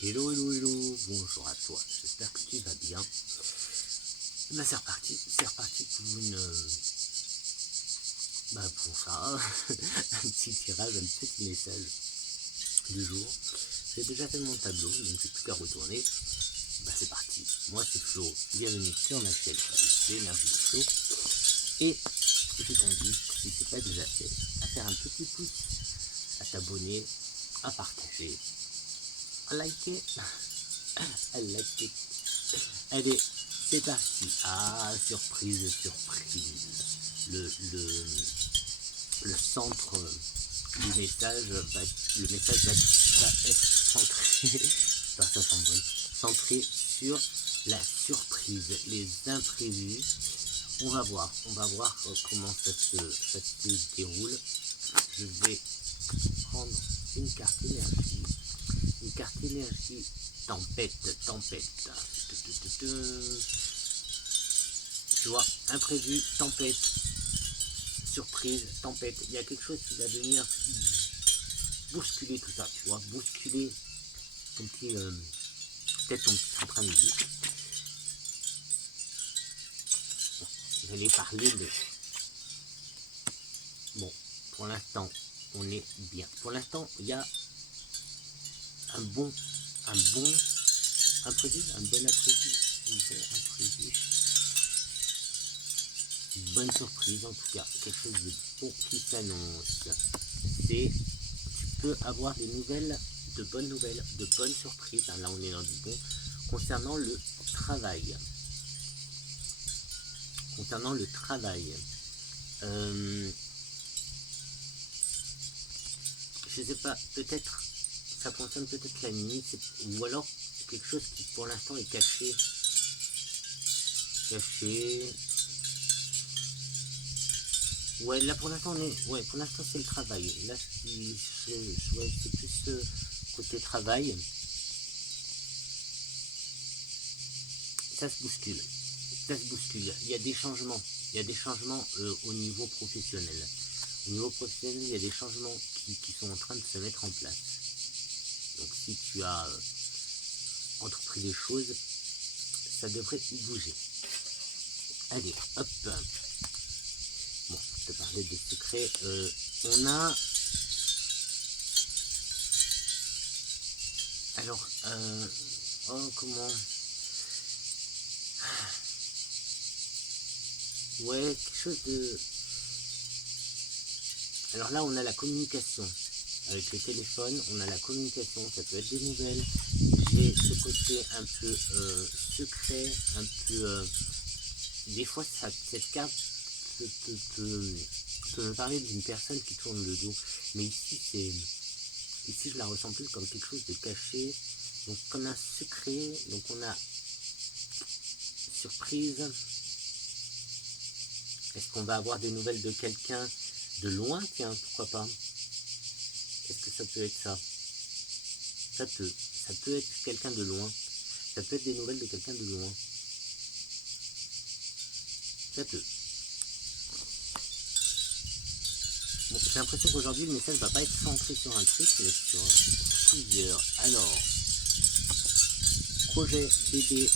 Hello, hello, hello, bonjour à toi, j'espère que tu vas bien. Bah c'est reparti pour pour ça, un petit tirage, un petit message du jour. J'ai déjà fait mon tableau, donc j'ai plus qu'à retourner. Bah c'est parti, moi c'est Flo, bienvenue sur ma chaîne l'énergie de Flo. Et je t'invite, si ce n'est pas déjà fait, à faire un petit pouce, à t'abonner, à partager, à liker, à liker. Allez, c'est parti. Ah, surprise, surprise. Le centre du message va, le message va être centré, ça s'envole, centré sur la surprise, les imprévus. On va voir comment ça se déroule. Je vais prendre une carte énergie, tempête. Tu vois, imprévu, tempête, surprise, tempête. Il y a quelque chose qui va venir bousculer tout ça, tu vois, bousculer ton petit, peut-être ton petit après-midi. J'allais parler de... Bon, pour l'instant, on est bien. Pour l'instant, il y a un bon imprévu, une bonne surprise en tout cas, quelque chose de bon qui s'annonce. Tu peux avoir des nouvelles, de bonnes surprises. Là on est dans du bon concernant le travail. Je sais pas, peut-être ça concerne peut-être la nuit, ou alors quelque chose qui pour l'instant est caché. Ouais, là pour l'instant pour l'instant c'est le travail. Là c'est plus côté travail. Ça se bouscule. Il y a des changements. Au niveau professionnel. Au niveau professionnel, il y a des changements qui sont en train de se mettre en place. Donc si tu as entrepris des choses, ça devrait bouger. Allez, hop. Bon, je te parlais des secrets. On a... Alors, comment... Ouais, quelque chose de... Alors là, on a la communication. Avec le téléphone, on a la communication, ça peut être des nouvelles. J'ai ce côté un peu secret, un peu... des fois, cette carte peut me parler d'une personne qui tourne le dos. Mais ici, je la ressens plus comme quelque chose de caché, donc comme un secret. Donc on a surprise. Est-ce qu'on va avoir des nouvelles de quelqu'un de loin? Tiens, pourquoi pas? Est-ce que ça peut être ça? Ça peut être quelqu'un de loin. Ça peut être des nouvelles de quelqu'un de loin. Ça peut. Bon, j'ai l'impression qu'aujourd'hui le message va pas être centré sur un truc, mais sur plusieurs. Alors, projet bébé.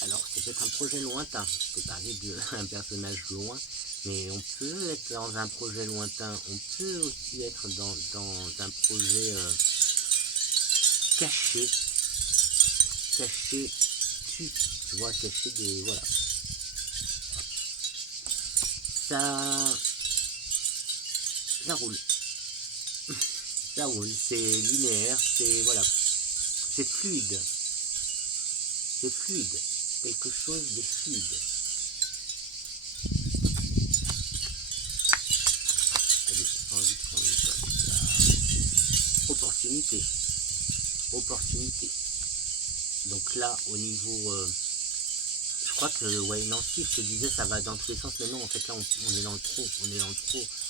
Alors, c'est peut-être un projet lointain. Je peux parler d'un personnage loin, mais on peut être dans un projet lointain. On peut aussi être dans un projet caché. Tu vois, caché de... Voilà. Ça roule. Ça roule, c'est linéaire, c'est... Voilà. C'est fluide. Quelque chose de fluide. Allez, j'ai envie de prendre une carte. Opportunité. Donc là, au niveau... je crois que, ouais, non, si, je te disais, ça va dans tous les sens, mais non, en fait, là, on est dans le pro, en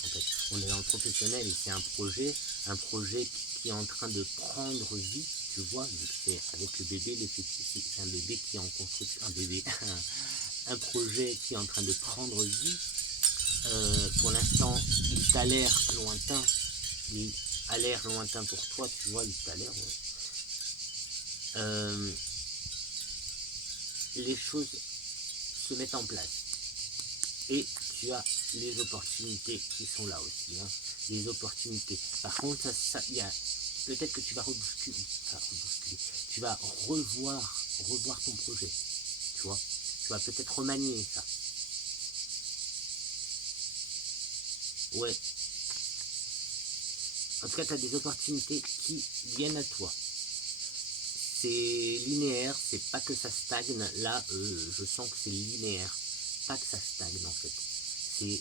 fait. On est dans le professionnel, et c'est un projet qui est en train de prendre vie, tu vois, c'est avec le bébé, le petit, c'est un bébé qui est en construction, un projet qui est en train de prendre vie. Pour l'instant, il t'a l'air lointain pour toi, tu vois, il t'a l'air, ouais. les choses se mettent en place. Et tu as les opportunités qui sont là aussi, hein, les opportunités. Par contre, il y a peut-être que tu vas rebousculer, tu vas revoir ton projet, tu vois. Tu vas peut-être remanier ça. Ouais. En tout cas, tu as des opportunités qui viennent à toi. C'est linéaire, c'est pas que ça stagne. Là, je sens que c'est linéaire. Pas que ça stagne en fait. C'est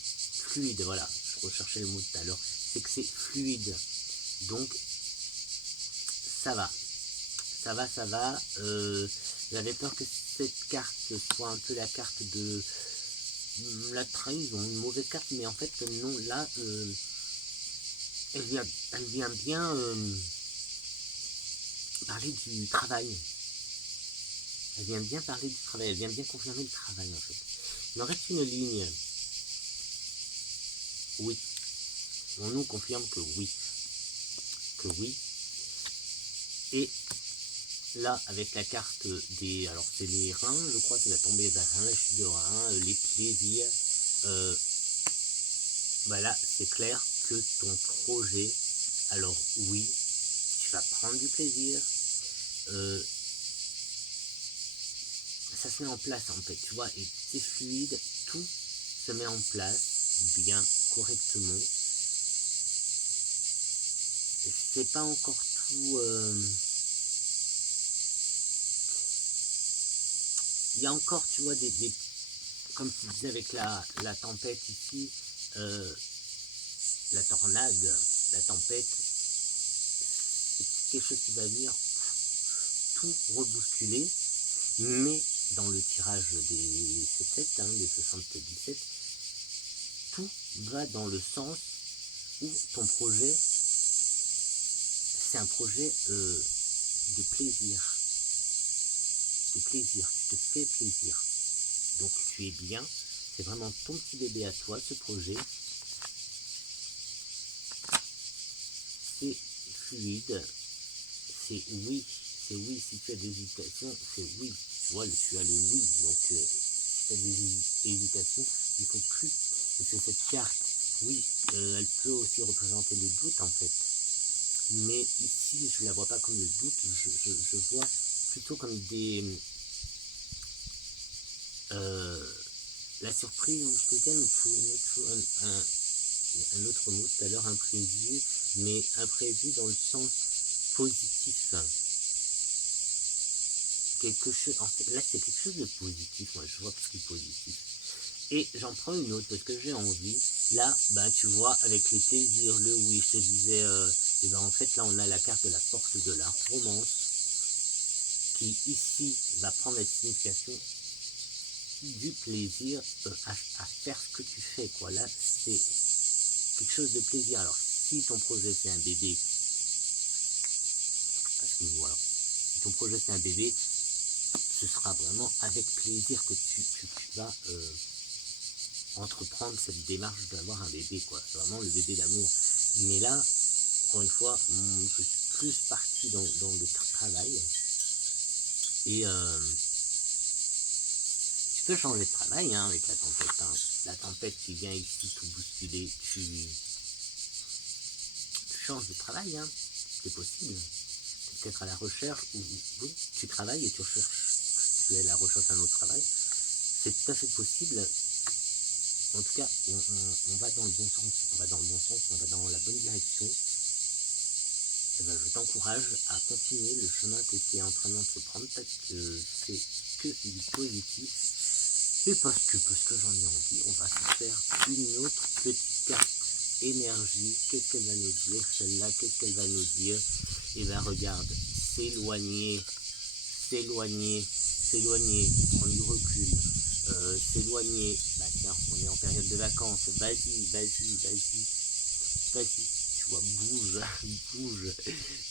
fluide, voilà. Je recherchais le mot tout à l'heure. C'est que c'est fluide. Donc, ça va. Ça va. J'avais peur que cette carte soit un peu la carte de la trahison, une mauvaise carte, mais en fait, non, là, elle vient bien parler du travail. Elle vient bien parler du travail, elle vient bien confirmer le travail en fait. Il en reste une ligne. Oui. On nous confirme que oui. Que oui. Et là, avec la carte des... Alors c'est les reins, je crois, c'est la tombée des reins, la chute de reins, les plaisirs. Bah là, c'est clair que ton projet, alors oui, tu vas prendre du plaisir. Ça se met en place en fait, tu vois, et c'est fluide, tout se met en place bien, correctement. C'est pas encore tout... Il y a encore, tu vois, comme tu disais avec la tempête ici, la tornade, la tempête, c'est quelque chose qui va venir tout rebousculer, mais dans le tirage des 77, hein, des 77, tout va dans le sens où ton projet, c'est un projet de plaisir. De plaisir, tu te fais plaisir. Donc tu es bien, c'est vraiment ton petit bébé à toi, ce projet. C'est fluide, c'est oui, si tu as des hésitations, c'est oui, tu vois, tu as le oui, donc si tu as des hésitations, il ne faut plus, parce que cette carte, oui, elle peut aussi représenter le doute en fait, mais ici, je ne la vois pas comme le doute, je vois plutôt comme des... la surprise, je te dis un autre mot tout à l'heure, imprévu, mais imprévu dans le sens positif. Quelque chose, en fait, là c'est quelque chose de positif, moi je vois que c'est positif. Et j'en prends une autre parce que j'ai envie. Là, bah tu vois, avec les plaisirs, le oui, je te disais, et ben en fait là on a la carte de la porte de la romance qui ici va prendre la signification du plaisir à faire ce que tu fais, quoi. Là c'est quelque chose de plaisir. Alors si ton projet c'est un bébé, parce que voilà, si ton projet c'est un bébé, ce sera vraiment avec plaisir que tu vas entreprendre cette démarche d'avoir un bébé, quoi. C'est vraiment le bébé d'amour. Mais là, encore une fois, je suis plus parti dans le travail. Et tu peux changer de travail hein, avec la tempête. Hein. La tempête qui vient ici tout bousculer, tu changes de travail. Hein. C'est possible. Tu es peut-être à la recherche, ou oui, tu travailles et tu es à la recherche d'un autre travail. C'est tout à fait possible. En tout cas, on va dans le bon sens, on va dans la bonne direction. Et ben, je t'encourage à continuer le chemin que tu es en train d'entreprendre parce que c'est que du positif. Et parce que j'en ai envie, on va se faire une autre petite carte énergie. Qu'est-ce qu'elle va nous dire, celle-là, qu'est-ce qu'elle va nous dire? Et ben regarde, s'éloigner, prendre du recul. S'éloigner, bah tiens, on est en période de vacances, vas-y, tu vois, bouge, bouge,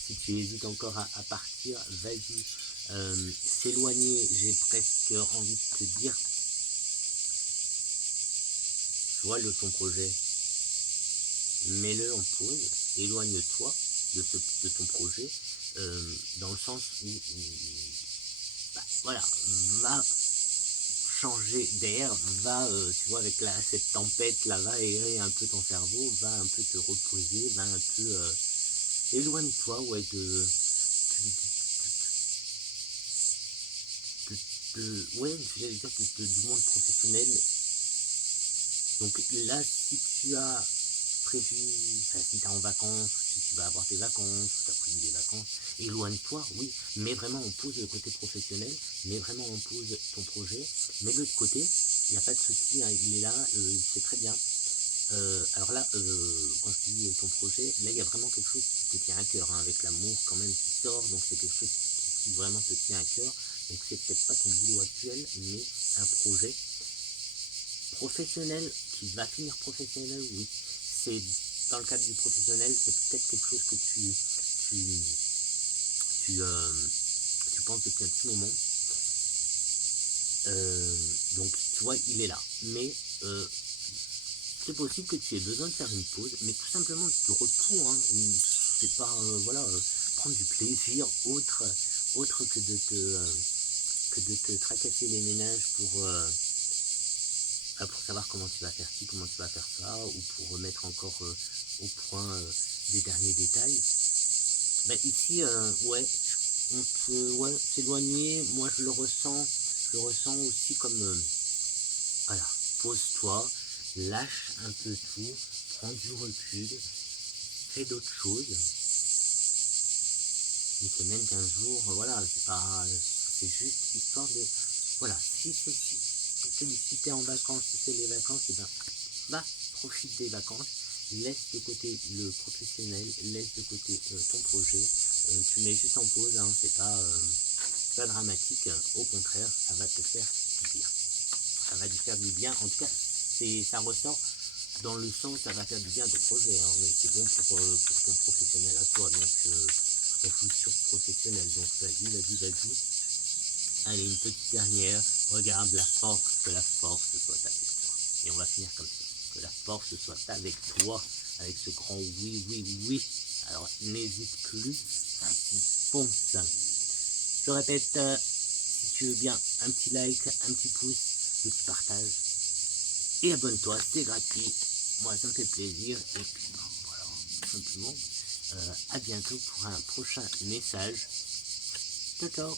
si tu hésites encore à partir, vas-y, s'éloigner, j'ai presque envie de te dire, tu vois ton projet, mets-le en pause, éloigne-toi de ton projet, dans le sens où voilà, va changer d'air, va, tu vois, avec cette tempête là, va aérer un peu ton cerveau, va un peu te reposer, va un peu éloigne-toi, ouais, ouais, j'allais dire du monde professionnel. Donc là, si tu as prévu, enfin, si tu es en vacances, si tu vas avoir tes vacances, ou tu as prévu des vacances, éloigne-toi, oui, mets vraiment en pause le côté professionnel, mets vraiment en pause ton projet, mets-le de côté, il n'y a pas de souci, hein, il est là, c'est très bien. Alors là, quand je dis ton projet, là il y a vraiment quelque chose qui te tient à cœur, hein, avec l'amour quand même qui sort, donc c'est quelque chose qui vraiment te tient à cœur, donc c'est peut-être pas ton boulot actuel, mais un projet professionnel qui va finir professionnel, oui. C'est dans le cadre du professionnel, c'est peut-être quelque chose que tu, tu, euh, tu penses depuis un petit moment. Donc tu vois, il est là. Mais c'est possible que tu aies besoin de faire une pause, mais tout simplement du repos. Hein. C'est pas voilà, prendre du plaisir autre que de te tracasser les ménages pour savoir comment tu vas faire ci, comment tu vas faire ça, ou pour remettre encore au point des derniers détails. Ben ici, ouais, on peut ouais, s'éloigner, moi je le ressens aussi comme, voilà, pose-toi, lâche un peu tout, prends du recul, fais d'autres choses. Une semaine, 15 jours, voilà, c'est juste histoire de, voilà, si t'es en vacances, si c'est les vacances, et ben, bah, profite des vacances, laisse de côté le professionnel, laisse de côté ton projet, tu mets juste en pause, hein, c'est pas dramatique, au contraire, ça va te faire du bien. Ça va te faire du bien, en tout cas, ça ressort dans le sens, ça va faire du bien à ton projet, hein, mais c'est bon pour ton professionnel à toi, donc pour ton futur professionnel, donc vas-y. Allez, une petite dernière, regarde que la force soit avec toi. Et on va finir comme ça. Que la force soit avec toi, avec ce grand oui, oui, oui. Alors n'hésite plus, fonce. Je répète, si tu veux bien, un petit like, un petit pouce, un petit partage. Et abonne-toi, c'est gratuit. Moi, ça me fait plaisir. Et puis, voilà, tout simplement, à bientôt pour un prochain message. Ciao, ciao.